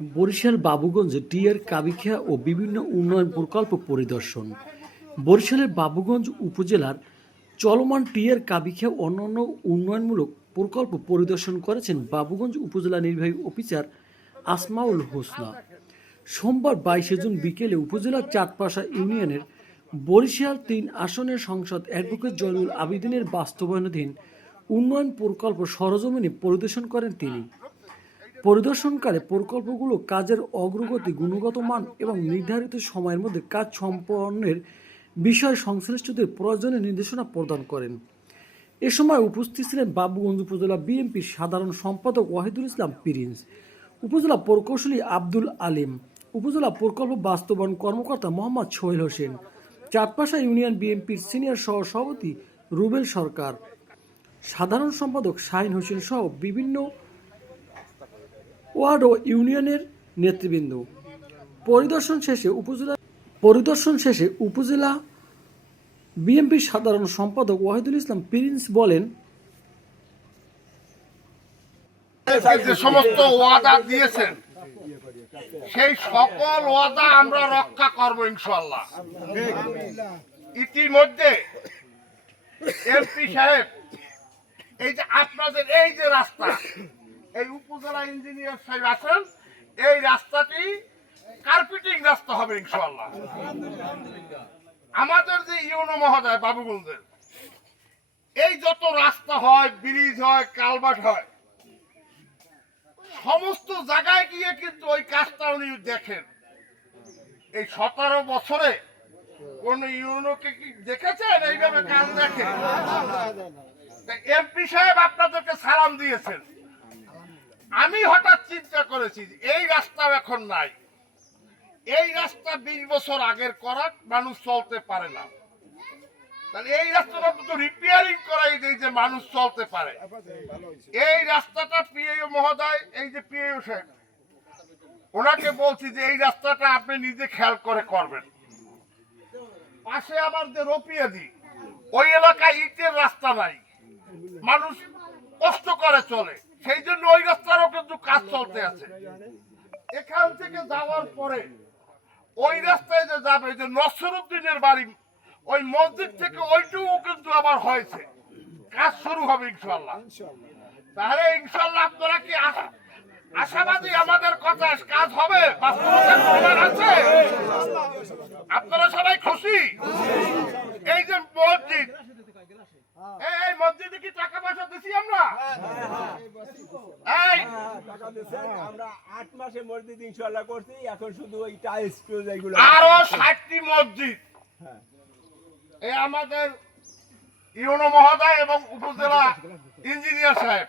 Barishal বাবুগঞ্জে TR কাবিখিয়া ও বিভিন্ন উন্নয়ন প্রকল্প পরিদর্শন। বরিশালের বাবুগঞ্জ উপজেলার চলমান টিআর কাবিখিয়া অন্যান্য উন্নয়নমূলক প্রকল্প পরিদর্শন করেছেন বাবুগঞ্জ উপজেলা নির্বাহী অফিসার আসমাউল হোসনা। সোমবার 22 জুন বিকেলে উপজেলার চাঁদপাশা ইউনিয়নের বরিশাল ৩ আসনের সংসদ অ্যাডভোকেট জয়নুল আবেদিনের বাস্তবায়নাধীন উন্নয়ন প্রকল্প সরজমিনে পরিদর্শন করেন তিনি। পরিদর্শনকালে প্রকল্পগুলো কাজের অগ্রগতি, গুণগত মান এবং নির্ধারিত সময়ের মধ্যে কাজ সম্পন্নের বিষয়ে সংশ্লিষ্টদের প্রয়োজনীয় নির্দেশনা প্রদান করেন। এ সময় উপস্থিত ছিলেন বাবুগঞ্জ উপজেলা বিএনপির সাধারণ সম্পাদক ওয়াহিদুল ইসলাম প্রিন্স, উপজেলা প্রকৌশলী আব্দুল আলিম, উপজেলা প্রকল্প বাস্তবায়ন কর্মকর্তা মোহাম্মদ সোহেল হোসেন, চাঁদপাশা ইউনিয়ন বিএনপির সিনিয়র সহসভাপতি রুবেল সরকার, সাধারণ সম্পাদক শাহিন হোসেন সহ বিভিন্ন ওয়ার্ড ও ইউনিয়নের নেতৃবৃন্দ। পরিদর্শন শেষে উপজেলা বিএনপির সাধারণ সম্পাদক ওয়াহিদুল ইসলাম প্রিন্স বলেন, যে সমস্ত ওয়াদা দিয়েছেন সেই সকল ওয়াদা আমরা রক্ষা করব ইনশাআল্লাহ। ইতিমধ্যে এমপি সাহেব এই যে আপনাদের এই যে রাস্তা, এই উপজেলা ইঞ্জিনিয়ার সাহেব আছেন, এই রাস্তাটি কার্পেটিং রাস্তা হবে ইনশাআল্লাহ। আমাদের যে ইউনো মহোদয় বাবুগঞ্জের এই যত রাস্তা হয়, ব্রিজ হয়, কালভার্ট হয়, সমস্ত জায়গায় গিয়ে কিন্তু ওই কাজটা উনি দেখেন। এই 17 বছরে কোন ইউনোকে কি দেখেছেন এইভাবে কাজ দেখে? এমপি সাহেব আপনাদেরকে সালাম দিয়েছেন। আমি হঠাৎ চিন্তা করেছি এই রাস্তা এখন নাই, এই রাস্তা 20 বছর আগের করা, মানুষ চলতে পারে না, তাহলে এই রাস্তাটা তো রিপেয়ারিং করাই দেয় যে মানুষ চলতে পারে। এই রাস্তাটা পিএও মহোদয়, এই যে পিএও সাহেব, ওনাকে বলছি যে এই রাস্তাটা আপনি নিজে খেয়াল করে করবেন। পাশে আবার যে রপিয়াদি, ওই এলাকায় ইটের রাস্তা নাই, মানুষ কষ্ট করে চলে, সেই জন্য ওই রাস্তারও কিন্তু কাজ চলতে আছে। এখান থেকে যাওয়ার পরে ওই রাস্তায় যে যাবে, যে নসরুদ্দিনের বাড়ি, ওই মসজিদ থেকে ওইটুকু কিন্তু আবার হয়েছে, কাজ শুরু হবে ইনশাআল্লাহ। তাহলে ইনশাআল্লাহ আপনারা কি আশাবাদী? আমাদের কথা কাজ হবে, আছে? আপনারা সবাই খুশি? এই যে মসজিদ, এই মসজিদে কি টাকা পয়সা দিছি আমরা? আমরা 8 মাসে মসজিদ ইনশাআল্লাহ করছি, এখন শুধু ওই টাইলস এইগুলো আরো 60টি মসজিদ এই আমাদের ইউনো মহোদয় এবং উপজেলা ইঞ্জিনিয়ার সাহেব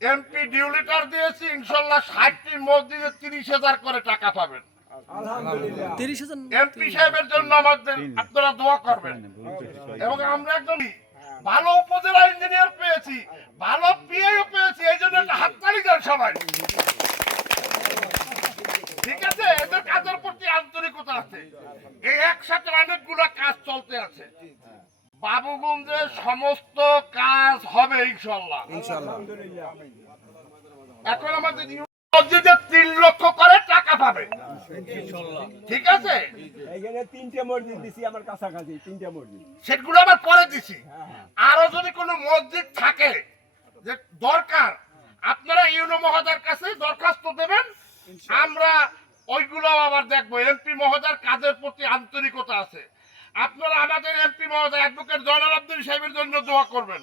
এমপি ডিউ লেটার দিয়েছি, ইনশাআল্লাহ 60টি মসজিদে 30,000 করে টাকা পাবেন। এমপি সাহেবের জন্য আমাদের আপনারা দোয়া করবেন। এবং আমরা একজন ভালো উপজেলা ইঞ্জিনিয়ার পেয়েছি, ভালো পিএও পেয়েছি, এই জন্য একটা হাততালি দেন সবাই। ঠিক আছে, এদের কাজের প্রতি আন্তরিকতা আছে, এই একসাথে অনেকগুলো কাজ চলতে আছে। বাবুগঞ্জে সমস্ত কাজ হবে ইনশাআল্লাহ। এখন আমাদের মসজিদে 3 লক্ষ করে টাকা পাবে, ঠিক আছে? এখানে 3টে মসজিদ দিছি, আমার কাছাকাছি 3টে মসজিদ, সেগুলো আবার পরে দিছি। আরো যদি কোনো মসজিদ থাকে যে দরকার, আপনারা ইউনো মহোদয়ের কাছে দরখাস্ত দেবেন, আমরা ওইগুলো আবার দেখবো। এমপি মহোদয়ের কাজের প্রতি আন্তরিকতা আছে, আপনারা আমাদের এমপি মহোদয় অ্যাডভোকেট জয়নুল আবেদিন সাহেবের জন্য দোয়া করবেন।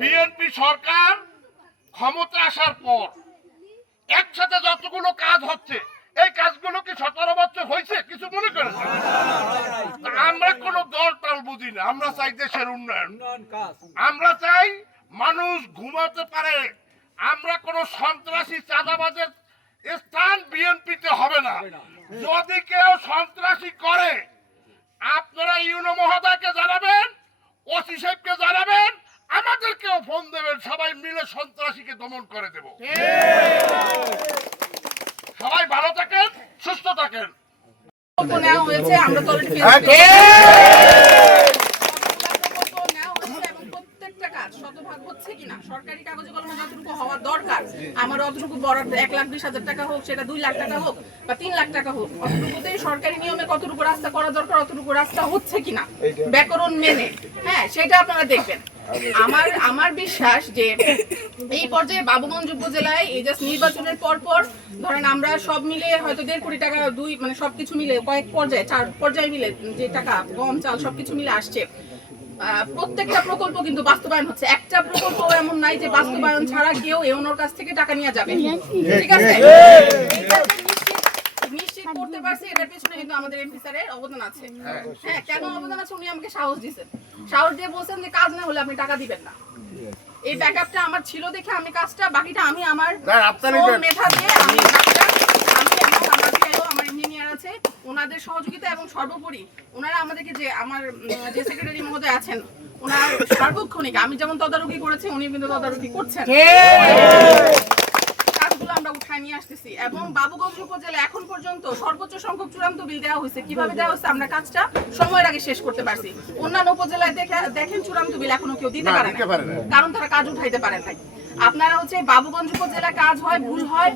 বিএনপি সরকার ক্ষমতা আসার পর একসাথে যতগুলো কাজ হচ্ছে, এই কাজগুলো কি 17 বছর হয়েছে কিছু মনে করেন? আমরা কোন দল টল বুঝি না, আমরা চাই দেশের উন্নয়ন, আমরা চাই মানুষ ঘুমাতে পারে। আমরা কোন সন্ত্রাসী চাঁদাবাজের স্থান বিএনপিতে হবে না। যদি কেউ সন্ত্রাসী করে, আপনারা ইউনো মহোদয়কে জানাবেন, ওসি সাহেবকে জানাবেন, আমাদেরকেও ফোন দেবেন, সবাই মিলে সন্ত্রাসীকে দমন করে দেব। সবাই ভালো থাকেন, সুস্থ থাকেন। প্রত্যেকটা কাজ শতভাগ হচ্ছে কিনা সরকারি কাগজে কলমে যতটুকু হওয়া দরকার আমার অতটুকু বরাদ্দ 1,20,000 টাকা হোক, সেটা 2 লাখ টাকা হোক বা 3 লাখ টাকা হোক, অতটুকুতেই সরকারি নিয়মে কতটুকু রাস্তা করা দরকার অতটুকু রাস্তা হচ্ছে কিনা ব্যাকরণ মেনে, হ্যাঁ সেটা আপনারা দেখবেন। আমার বিশ্বাস যে এই পর্যায়ে বাবুগঞ্জ উপজেলায় এই জাস্ট নির্বাচনের পর ধরেন আমরা সব মিলে হয়তো 1.5 কোটি টাকা মানে সবকিছু মিলে কয়েক পর্যায়ে 4 পর্যায়ে মিলে যে টাকা গম চাল সবকিছু মিলে আসছে, প্রত্যেকটা প্রকল্প কিন্তু বাস্তবায়ন হচ্ছে। একটা প্রকল্প এমন নাই যে বাস্তবায়ন ছাড়া কেউ এওনোর কাছ থেকে টাকা নিয়ে যাবে, ঠিক আছে? নিশ্চিত করতে পারছি, এটার পেছনে কিন্তু আমাদের এমপি স্যারের অবদান আছে। হ্যাঁ, কেন অবদান আছে? উনি আমাকে সাহস দিয়েছেন, সাহস দিয়ে বলছেন যে কাজ না হলে আপনি টাকা দিবেন না। এই ব্যাকআপটা আমার ছিল দেখে আমি কাজটা, বাকিটা আমি আমার মেধা দিয়ে আমি কাজটা, আমি এবং আমার ভাইও আমার ইঞ্জিনিয়ার আছে ওনাদের সহযোগিতা এবং সর্বোপরি ওনারা আমাদেরকে যে আমার যে সেক্রেটারি মহোদয় আছেন ওনার সার্বক্ষণিক আমি যেমন তদারকি করেছি উনি কিন্তু তদারকি করছেন, কাজগুলো আমরা উঠায় নিয়ে আসতেছি। এবং বাবুগঞ্জ উপজেলা এখন পর্যন্ত সর্বোচ্চ সংখ্যক চূড়ান্ত বিল দেওয়া হয়েছে। কিভাবে দেওয়া হয়েছে? আমরা কাজটা সময়ের আগে শেষ করতে পারছি। অন্যান্য উপজেলায় দেখেন চূড়ান্ত বিল এখনো কেউ দিতে পারে না, কারণ তারা কাজ উঠাইতে পারে নাই। আপনারা হচ্ছে বাবুগঞ্জ উপজেলা কাজ হয় ভুল হয়,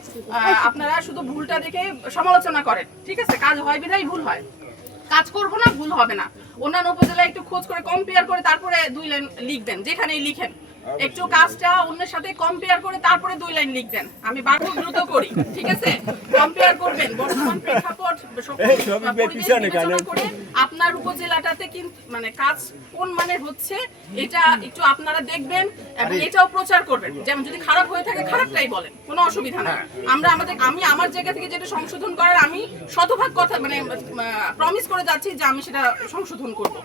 আপনারা শুধু ভুলটা দেখে সমালোচনা করেন, ঠিক আছে? কাজ হয় বিধায় ভুল হয়, কাজ করবো না ভুল হবে না। অন্যান্য উপজেলায় একটু খোঁজ করে কম্পেয়ার করে তারপরে 2 লাইন লিখবেন, যেখানেই লিখেন একটু কাজটা অন্যের সাথে কম্পেয়ার করে তারপরে 2 লাইন লিখবেন। আমি বারবার দ্রুত করি, ঠিক আছে? কম্পেয়ার করবেন বর্তমান প্রেক্ষাপট বিবেচনা করে আপনার উপজেলাটাতে কিন্তু মানে কাজ কোন মানের হচ্ছে এটা একটু আপনারা দেখবেন এবং এটাও প্রচার করবেন। যেমন যদি খারাপ হয়ে থাকে খারাপটাই বলেন, কোনো অসুবিধা নেই। আমি আমার জায়গা থেকে যেটা সংশোধন করার আমি শতভাগ কথা মানে প্রমিস করে যাচ্ছি যে আমি সেটা সংশোধন করবো।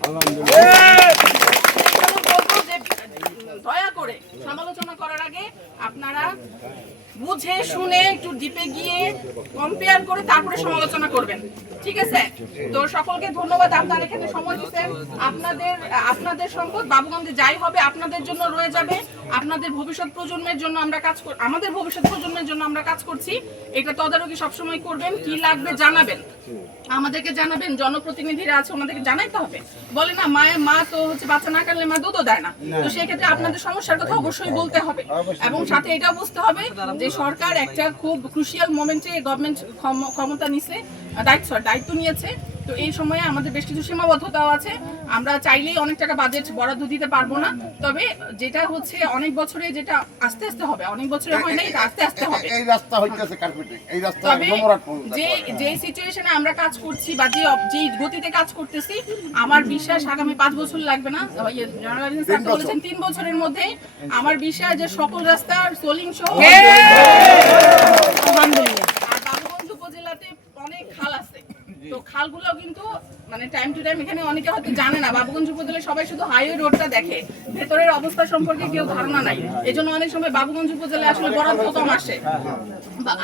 দয়া করে সমালোচনা করার আগে আপনারা বুঝে শুনে একটু ডিপে গিয়ে কম্পেয়ার করে তারপরে সমালোচনা করবেন, ঠিক আছে? তো সকলকে ধন্যবাদ, আপনারা এখানে সময় দিচ্ছেন। আপনাদের সম্পদ বাবুগঞ্জে যাই হবে আপনাদের জন্য রয়ে যাবে, আপনাদের ভবিষ্যৎ প্রজন্মের জন্য আমরা কাজ করি, আমাদের ভবিষ্যৎ প্রজন্মের জন্য আমরা কাজ করছি। এটা তদারকি সবসময় করবেন, কি লাগবে জানাবেন, আমাদেরকে জানাবেন। জনপ্রতিনিধিরা আছে ওনাদেরকে জানাইতে হবে। বলে না মা তো হচ্ছে বাচ্চা না কাটলে মা দুধও দেয় না, তো সেই ক্ষেত্রে আপনাদের সমস্যার কথা অবশ্যই বলতে হবে এবং সাথে এটা বুঝতে হবে যে সরকার একটা খুব ক্রুশিয়াল মোমেন্টে গভর্নমেন্ট ক্ষমতা নিছে, দায়িত্ব নিয়েছে। তো এই সময়ে আমাদের বেশ কিছু সীমাবদ্ধতাও আছে, আমরা চাইলেই অনেক টাকা বাজেট বরাদ্দ দিতে পারবো না। তবে যেটা হচ্ছে অনেক বছরে যেটা আস্তে আস্তে হবে, অনেক বছরে হয় না, এটা আস্তে আস্তে হবে। এই রাস্তা হইতেছে কার্পেটিং, এই রাস্তা তবে যে সিচুয়েশনে আমরা কাজ করছি বা যে গতিতে কাজ করতেছি আমার বিশ্বাস আগামী 5 বছর লাগবে না। বলেছেন 3 বছরের মধ্যে আমার বিশ্বাস যে সকল রাস্তা সোলিং সহ। আর বাবুগঞ্জ উপজেলাতে অনেক খাল আছে, তো খালগুলো কিন্তু মানে টাইম টু টাইম এখানে অনেকে হয়তো জানে না, বাবুগঞ্জ উপজেলায় সবাই শুধু হাইওয়ে রোডটা দেখে, ভেতরের অবস্থা সম্পর্কে কেউ ধারণা নাই। এজন্য অনেক সময় বাবুগঞ্জ উপজেলায় আসলে বরাদ্দ কম আসে।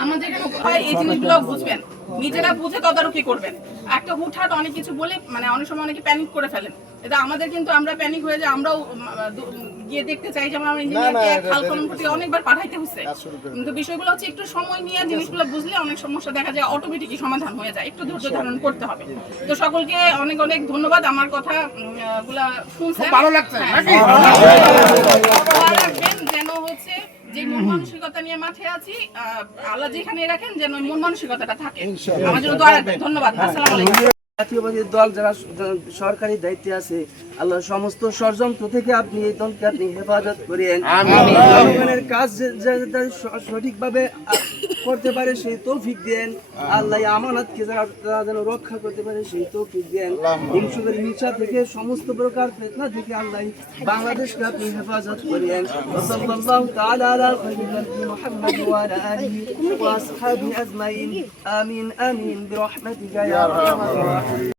আমাদের এখানে হয় এই জিনিসগুলো বুঝবেন, নিজেরা বুঝে তদারকি করবেন। একটা হুটহাট অনেক কিছু বলে মানে অনেক সময় অনেকে প্যানিক করে ফেলেন, এটা আমাদের কিন্তু আমরা প্যানিক হয়ে যায়, আমরাও গিয়ে দেখতে চাই যে আমার ইঞ্জিনিয়ারকে খাল খনন করতে অনেকবার পাঠাইতে হচ্ছে। কিন্তু বিষয়গুলো হচ্ছে একটু সময় নিয়ে জিনিসগুলো বুঝলে অনেক সমস্যা দেখা যায় অটোমেটিকই সমাধান হয়ে যায়, একটু ধৈর্য ধারণ করতে হবে। তো সকলকে অনেক অনেক ধন্যবাদ, আমার কথা গুলা শুনছেন, ভালো লাগছে যেন হচ্ছে যে মন মানসিকতা নিয়ে মাঠে আছি আল্লাহ যেখানে রাখেন যেন মন মানসিকতাটা থাকে। আমার জন্য দোয়া রাখবেন। ধন্যবাদ। আসসালামু আলাইকুম। জাতীয়বাদী দল যারা সরকারি দায়িত্বে আছে, আল্লাহ সমস্ত ষড়যন্ত্র থেকে আপনি এই দলকে আপনি হেফাজত করেন, জনগণের কাজ সঠিকভাবে করতে পারে সেই তৌফিক দেন। আল্লাহ আমানতকে যারা যেন রক্ষা করতে পারে সেই তৌফিক দেন। হিংসুকের হিংসা থেকে সমস্ত প্রকার ফিতনা থেকে আল্লাহ বাংলাদেশকে আপনি হেফাজত করেন। সাল্লাল্লাহু তাআলা আলা খায়রি মুহাম্মদ ওয়া আলা আলিহি ওয়া আসহাবিহি আজমাইন। আমিন আমিন বিরহমাতিকা ইয়া আরহামার রাহিমিন।